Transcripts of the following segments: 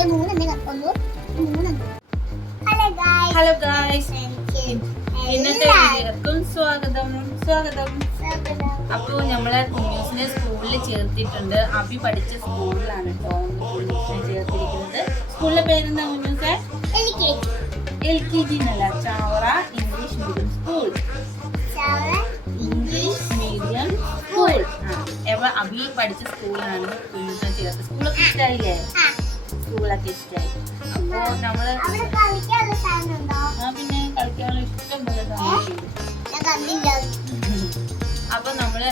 എന്റെ മൂന്നെണ്ണേ ഒന്നു മൂന്നെണ്ണം ഹലോ ഗായ്സ് ഹലോ ഗായ്സ് ഇന്നത്തെ വീഡിയോക്കും സ്വാഗതം. സ്വാഗതം. അപ്പൊ നമ്മളെ കുഞ്ഞൂസിനെ സ്കൂളിൽ ചേർത്തിട്ടുണ്ട്. അഭി പഠിച്ച സ്കൂളിലാണ് കേട്ടോ കുഞ്ഞൂസിനെ ചേർത്തിരിക്കുന്നത്. സ്കൂളിലെ പേരെന്താ കുഞ്ഞൂസെ? എൽ കെ ജി എന്നല്ല Chavara English medium school. English medium school. എവ അഭി പഠിച്ച സ്കൂളിലാണ് കുഞ്ഞൂസിനെ ചേർത്തത് സ്കൂളൊക്കെ ഇഷ്ടമായില്ലേ സ്കൂളൊക്കെ ഇഷ്ടമായി അപ്പോൾ നമ്മൾ ആ പിന്നെ കളിക്കാനുള്ള ഇഷ്ടം പോലെ അപ്പൊ നമ്മൾ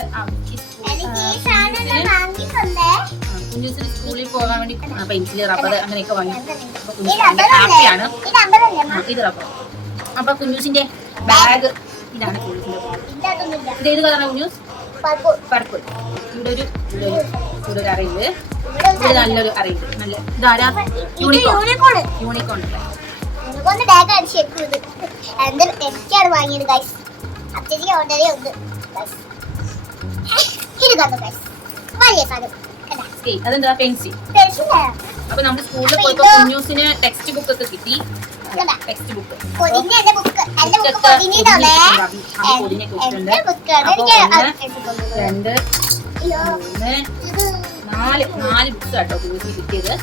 കുഞ്ഞുസിന് സ്കൂളിൽ പോകാൻ വേണ്ടി പെൻസിൽ റബ്ബർ അങ്ങനെയൊക്കെ വാങ്ങി. അപ്പൊ ഈ കുഞ്ഞുസ് നമ്പറല്ലേ ഹാപ്പിയാണ് ഇത് റബ്ബർ. അപ്പൊ കുഞ്ഞൂസിന്റെ ബാഗ് ഇതാണ് കുഞ്ഞൂസിന്റെ ഇത് ഏത് കളറാണ് കുഞ്ഞൂസ്? പർപ്പിൾ പർപ്പിൾ ഇവിടെ ഒരു ഇവിടെ ഒരു ഇവിടെ ഒരു അറയുണ്ട് ഇവിടെ ഒരു ഇവിടെ നല്ലൊരു അറയുണ്ട് നല്ല ഇതാരാ? ഇത് യൂണിക്കോൺ യൂണിക്കോൺ യൂണിക്കോൺ അല്ലേ? യൂണിക്കോണിന്റെ ബാഗ് അടിച്ച് വെക്കുന്നത് എന്ത് എനിക്കാണ് വാങ്ങിയത് ഗൈസ് അത്യധികം ഓർഡറേ ഉണ്ട് ഗൈസ് ഇത് കണ്ടു ഗൈസ് വലിയ സാധനം. കണ്ടാ? സ്കെയിൽ അതെന്താ? പെൻസിൽ അപ്പൊ നമ്മൾ സ്കൂളിൽ പോയപ്പോ കുഞ്ഞൂസിന് ടെക്സ്റ്റ് ബുക്ക് ഒക്കെ കിട്ടി. Text book. രണ്ട് മൂന്ന് നാല് നാല് ബുക്സ് കേട്ടോ കുഞ്ഞുസി കിട്ടിയത്.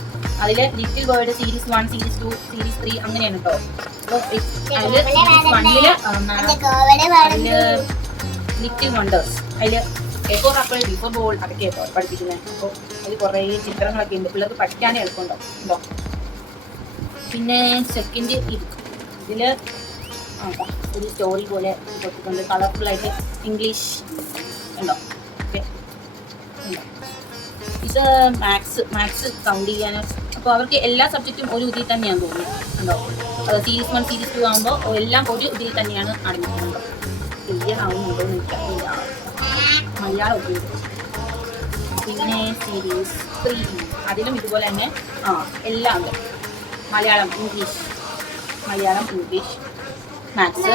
അതിൽ little bird series one series two series three അങ്ങനെയാണ് കേട്ടോ അപ്പോൾ അതിൽ സീരീസ് വണ്ണിൽ എന്റെ ഗോവയുടെ അതിൽ ലിറ്റിൽ വണ്ടേഴ്സ് അതിൽ A for apple B ball അതൊക്കെ കേട്ടോ പഠിപ്പിക്കുന്നത് അപ്പോൾ അതിൽ കുറേ ചിത്രങ്ങളൊക്കെ ഉണ്ട്. പിള്ളേർക്ക് പഠിക്കാനേ എളുപ്പമുണ്ടോ? ഉണ്ടോ? പിന്നെ സെക്കൻഡ് ഇത് ആ ഒരു സ്റ്റോറി പോലെ കൊടുത്തിട്ടുണ്ട് കളർഫുൾ ആയിട്ട് ഇംഗ്ലീഷ് ഉണ്ടോ? ഓക്കെ ഇത് മാത്സ് മാത്സ് കൗണ്ട് ചെയ്യാൻ അപ്പോൾ അവർക്ക് എല്ലാ സബ്ജക്റ്റും ഒരു ഇതിൽ തന്നെയാണ് തോന്നുന്നത് ഉണ്ടോ സീരീസ് വൺ സീരീസ് ടു ആകുമ്പോൾ എല്ലാം ഒരു ഇതിൽ തന്നെയാണ് അടങ്ങിയിട്ടുണ്ടോ ക്ലിയർ ആവുന്നുണ്ടോ എന്ന് എനിക്കറിയില്ല. മലയാളം ഉപയോഗിക്കും. പിന്നെ സീരീസ് ത്രീ അതിലും ഇതുപോലെ തന്നെ ആ എല്ലാം ഉണ്ട്. Malayalam English Malayalam English maths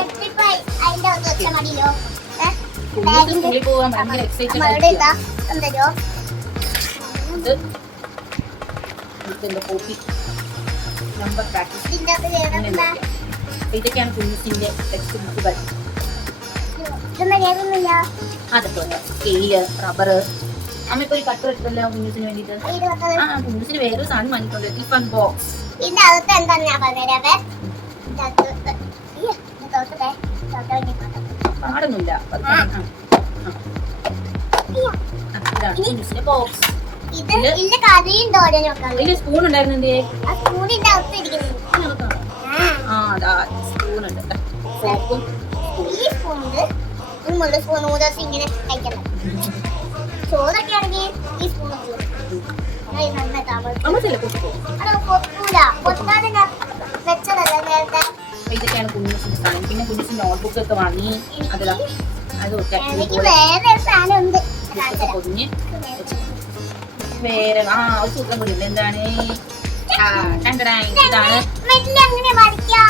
സ്കൂളിൽ പോകാൻ ഭയങ്കര എക്സൈറ്റഡ് ഇതാ. കോപ്പി നമ്പർ പ്രാക്ടീസ് ഇതൊക്കെയാണ് കുഞ്ഞിന്റെ ടെക്സ്റ്റ് കേറുന്നില്ല അതൊക്കെ സ്കെയിൽ റബ്ബർ അമ്മ ഇപ്പൊ ഒരു കട്ട് വെച്ചിട്ടല്ലോ കുഞ്ഞിന് വേണ്ടിട്ട് ആ കുഞ്ഞിന് വേറൊരു സാധനം വാങ്ങിക്കൊണ്ട് ടിഫൺ ബോക്സ് ഇതിന്റെ അകത്ത് എന്താന്ന് ഞാൻ പറഞ്ഞുതരാവേ. പാടൊന്നുമില്ല. ബോക്സ് ഇത് ഇതിന്റെ കറിയും തോരനും ഒക്കെ വലിയ സ്പൂൺ ഉണ്ടായിരുന്നു ആ സ്പൂണിന്റെ അകത്ത് ഇരിക്കുന്നു. ആ, അതാ സ്പൂൺ ഉണ്ട്. ഫോക്കും ഈ സ്പൂൺ മുള്ള സ്പൂൺ ഊദോസ് ഇങ്ങനെ കഴിക്കണം ചോറൊക്കെ ആണെങ്കിൽ ഈ സ്പൂൺ അമ്മ ചില ഇതൊക്കെയാണ് സാധനം പിന്നെ കുഞ്ഞിന്റെ നോട്ട്ബുക്ക് ഒക്കെ വാങ്ങി അതിലാ വേറെ ആ ഒരു സൂത്രം കൂടി ഉണ്ട്. എന്താണ്? ഇതാണ്.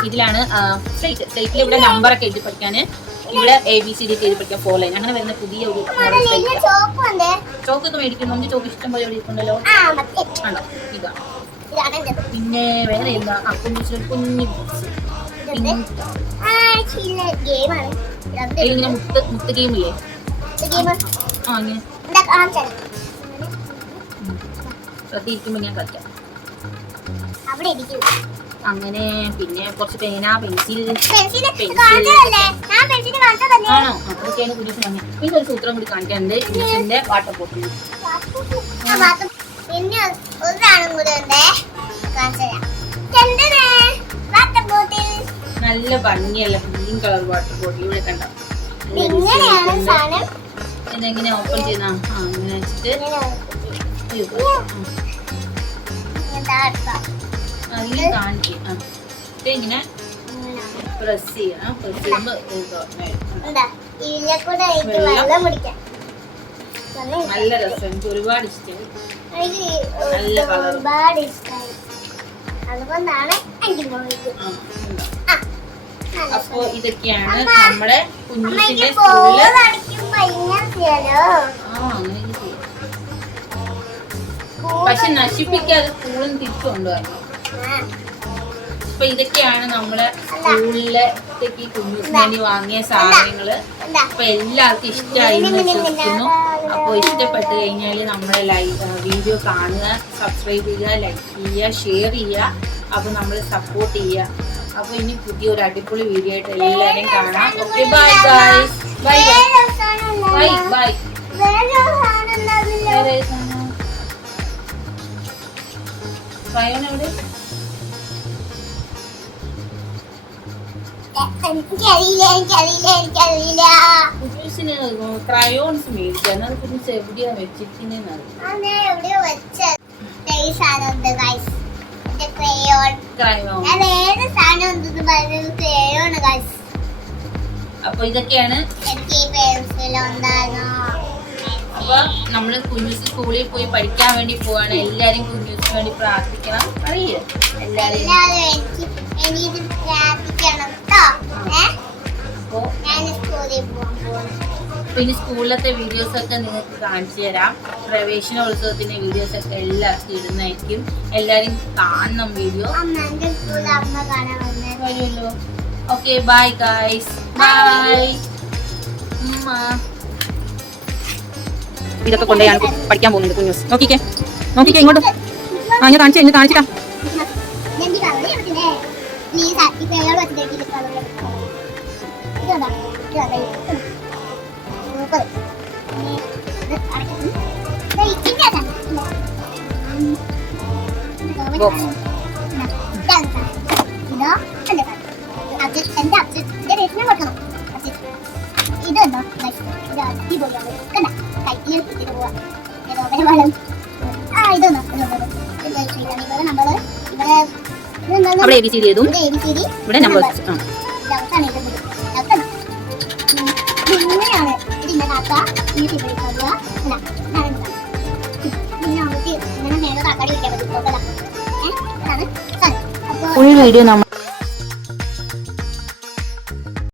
ഇതിലാണ് സ്ട്രൈറ്റിൽ ഇവിടെ നമ്പർ ഒക്കെ എഴുതി പഠിക്കാന്. ഇവിടെ എ ബി സി ഡി എഴുതി പഠിക്കാൻ ഫോർ ലൈൻ അങ്ങനെ വരുന്ന പുതിയ ഒരു ചോപ്പ് ഉണ്ട് ചോക്ക് ഇഷ്ടം പോലെ മറ്റേ ആണോ? ഇതാണ് പിന്നെ വേറെ എന്താ? ആ കുഞ്ഞു കുഞ്ഞു ഇങ്ങനെ മുത്ത് മുത്ത് ഗെയിം ഇല്ലേ? ആ അങ്ങനെ. ശ്രദ്ധിക്കുമ്പോൾ ഞാൻ കളിക്കാം. അവിടെ ഇരിക്കും. അങ്ങനെ പിന്നെ കുറച്ച് പേന പെൻസിൽ ആണോ? അതൊക്കെയാണ് കുരിശ് വാങ്ങി പിന്നെ ഒരു സൂത്രം കൂടി കാണിക്കാനുണ്ട് കുഞ്ഞിന്റെ വാട്ടർ ബോട്ടിൽ പിന്നെ കൂടെ ഉണ്ട്. നല്ല ഭംഗിയല്ല ഗ്രീൻ കളർ വാട്ടർ ബോട്ടിൽ ഇവിടെ കണ്ട? ഇതെങ്ങനെ ഓപ്പൺ ചെയ്യുന്ന അങ്ങനെ വെച്ചിട്ട് അതിൽ കാണിക്കും. ഇങ്ങനെ. പ്രസ് ചെയ്യണം. പ്രസ് ചെയ്യുമ്പോൾ. നല്ല രസം. എനിക്ക് ഒരുപാട് ഇഷ്ടമായി നല്ല. ഒരുപാട് അതുകൊണ്ടാണ് അപ്പോ ഇതൊക്കെയാണ് നമ്മുടെ കുഞ്ഞിന്റെ സ്കൂളിൽ പക്ഷെ നശിപ്പിക്കാതെ സ്കൂളിൽ തിരിച്ചു കൊണ്ടുപോകാൻ അപ്പൊ ഇതൊക്കെയാണ് നമ്മൾ സ്കൂളിലേക്ക് കുഞ്ഞുങ്ങൾക്ക് വേണ്ടി വാങ്ങിയ സാധനങ്ങൾ. അപ്പൊ എല്ലാവർക്കും ഇഷ്ടമായി വിശ്വസിക്കുന്നു. അപ്പോൾ ഇഷ്ടപ്പെട്ട് കഴിഞ്ഞാൽ നമ്മളെ ലൈക്ക് വീഡിയോ കാണുക സബ്സ്ക്രൈബ് ചെയ്യുക ലൈക്ക് ചെയ്യുക ഷെയർ ചെയ്യുക. അപ്പോൾ നമ്മൾ സപ്പോർട്ട് ചെയ്യുക. അപ്പോൾ ഇനി പുതിയൊരു അടിപൊളി വീഡിയോ ആയിട്ട് എല്ലാവരെയും കാണാം. Okay bye guys bye bye bye വേറെ സാധനം എവിടെ? എനിക്കറിയില്ല എനിക്കറിയില്ല എനിക്കറിയില്ല. ക്രയോൺസ് അത് കുഞ്ഞൂസ് എവിടെയാ വെച്ചിരിക്കുന്നതെന്ന് അറിയാം എവിടെയോ അപ്പൊ ഇതൊക്കെയാണ് അപ്പൊ നമ്മൾ കുഞ്ഞു സ്കൂളിൽ പോയി പഠിക്കാൻ വേണ്ടി പോവാണ്. എല്ലാരും കുഞ്ഞൂസിന് വേണ്ടി പ്രാർത്ഥിക്കണം. അറിയേ എല്ലാരും പ്രാർത്ഥിക്കണം. ഇനി സ്കൂളിലത്തെ വീഡിയോസ് ഒക്കെ നിങ്ങൾക്ക് കാണിച്ചു തരാം. പ്രവേശനോത്സവത്തിന്റെ വീഡിയോസ് ഒക്കെ എല്ലാവർക്കും ഇടുന്നതായിരിക്കും. എല്ലാരും കാണണം വീഡിയോ വരുമല്ലോ ഓക്കെ ബൈ ഗൈസ് ബൈ ഇതൊക്കെ കൊണ്ടുപോയി പഠിക്കാൻ പോകുന്നത് കുഞ്ഞൂസ്. നോക്കിക്കേ. നോക്കിക്കേ ഇങ്ങോട്ട്. ആ ഞാൻ കാണിച്ചു കഴിഞ്ഞ് കാണിച്ചിട്ടാ നീ ക്രയോൺ വെച്ചിട്ട് ഈ കളറ് എടുക്കണം. ഇത് എന്റെ എന്റെ അബ്ജക്ട് ഇതിന്റെ കൊടുക്കണം അബ്ജക്ട് ഇത് അടിപൊളിയാണ് കണ്ട കൈയിൽ കുത്തിട്ട് പോവാ ഇത് വളം ആ ഇതൊന്നോ ഇതൊന്നോ നമ്മൾ ഇവിടെ അവിടെ A B C D ABCD, ഇവിടെ നമ്പർ ഫുൾ വീഡിയോ നമ്മൾ